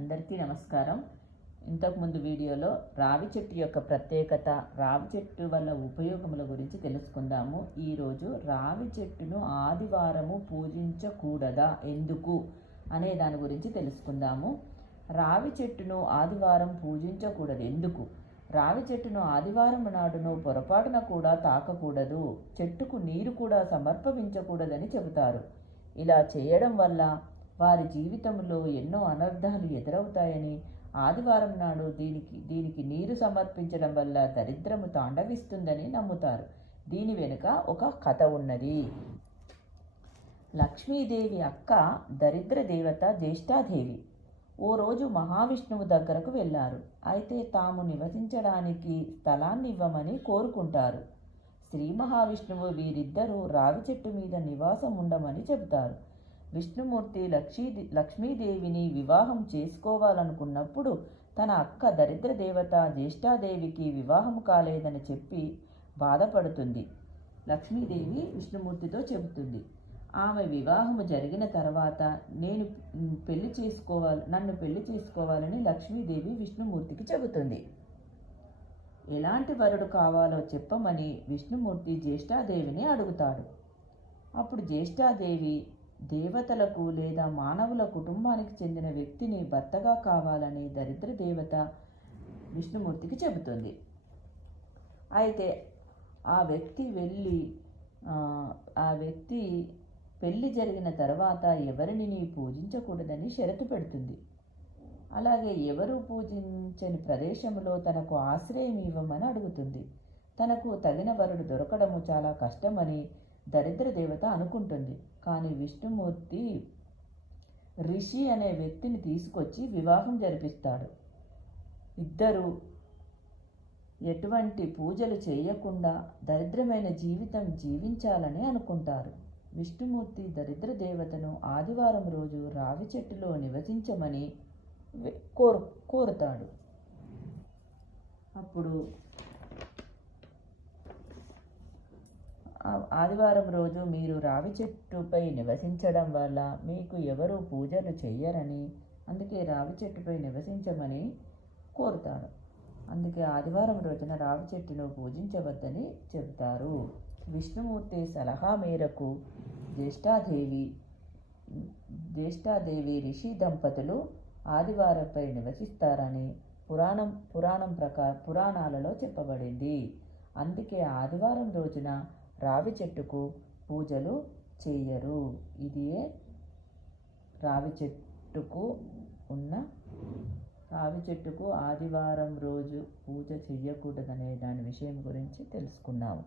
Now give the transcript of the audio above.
అందరికీ నమస్కారం. ఇంతకుముందు వీడియోలో రావి చెట్టు యొక్క ప్రత్యేకత రావి చెట్టు వల్ల ఉపయోగముల గురించి తెలుసుకుందాము. ఈరోజు రావి చెట్టును ఆదివారము పూజించకూడదా ఎందుకు అనే దాని గురించి తెలుసుకుందాము. రావి చెట్టును ఆదివారం పూజించకూడదు ఎందుకు? రావి చెట్టును ఆదివారం నాడును పొరపాటున కూడా తాకకూడదు చెట్టుకు నీరు కూడా సమర్పించకూడదని చెబుతారు. ఇలా చేయడం వల్ల వారి జీవితంలో ఎన్నో అనర్థాలు ఎదురవుతాయని ఆదివారం నాడు దీనికి దీనికి నీరు సమర్పించడం వల్ల దరిద్రము తాండవిస్తుందని నమ్ముతారు. దీని వెనుక ఒక కథ ఉన్నది. లక్ష్మీదేవి అక్క దరిద్ర దేవత జ్యేష్ఠాదేవి. ఓ రోజు మహావిష్ణువు దగ్గరకు వెళ్ళారు అయితే తాము నివసించడానికి స్థలాన్ని ఇవ్వమని కోరుకుంటారు. శ్రీ మహావిష్ణువు వీరిద్దరూ రావి చెట్టు మీద నివాసం ఉండమని చెబుతారు. విష్ణుమూర్తి లక్ష్మీ లక్ష్మీదేవిని వివాహం చేసుకోవాలనుకున్నప్పుడు తన అక్క దరిద్ర దేవత జ్యేష్ఠాదేవికి వివాహం కాలేదని చెప్పి బాధపడుతుంది. లక్ష్మీదేవి విష్ణుమూర్తితో చెబుతుంది ఆమె వివాహము జరిగిన తర్వాత నేను పెళ్ళి చేసుకోవాలి నన్ను పెళ్ళి చేసుకోవాలని లక్ష్మీదేవి విష్ణుమూర్తికి చెబుతుంది. ఎలాంటి వరుడు కావాలో చెప్పమని విష్ణుమూర్తి జ్యేష్ఠాదేవిని అడుగుతాడు. అప్పుడు జ్యేష్ఠాదేవి దేవతలకు లేదా మానవుల కుటుంబానికి చెందిన వ్యక్తిని భర్తగా కావాలని దరిద్ర దేవత విష్ణుమూర్తికి చెబుతుంది. అయితే ఆ వ్యక్తి వెళ్ళి ఆ వ్యక్తి పెళ్ళి జరిగిన తర్వాత ఎవరిని నీ పూజించకూడదని షరతు పెడుతుంది. అలాగే ఎవరు పూజించని ప్రదేశంలో తనకు ఆశ్రయం ఇవ్వమని అడుగుతుంది. తనకు తగిన వరుడు దొరకడము చాలా కష్టమని దరిద్ర దేవత అనుకుంటుంది. కానీ విష్ణుమూర్తి రిషి అనే వ్యక్తిని తీసుకొచ్చి వివాహం జరిపిస్తాడు. ఇద్దరు ఎటువంటి పూజలు చేయకుండా దరిద్రమైన జీవితం జీవించాలని అనుకుంటారు. విష్ణుమూర్తి దరిద్ర దేవతను ఆదివారం రోజు రావి చెట్టులో నివసించమని కోరు కోరుతాడు. అప్పుడు ఆదివారం రోజు మీరు రావి చెట్టుపై నివసించడం వల్ల మీకు ఎవరు పూజలు చేయరని అందుకే రావి చెట్టుపై నివసించమని కోరుతాడు అందుకే ఆదివారం రోజున రావి చెట్టును పూజించవద్దని చెబుతారు. విష్ణుమూర్తి సలహా మేరకు జ్యేష్ఠాదేవి జ్యేష్ఠాదేవి రిషి దంపతులు ఆదివారంపై నివసిస్తారని పురాణం పురాణం ప్రకార పురాణాలలో చెప్పబడింది. అందుకే ఆదివారం రోజున రావి చెట్టుకు పూజలు చేయరు. ఇదియే రావి చెట్టుకు ఉన్న రావి చెట్టుకు ఆదివారం రోజు పూజ చెయ్యకూడదనే దాని విషయం గురించి తెలుసుకున్నాము.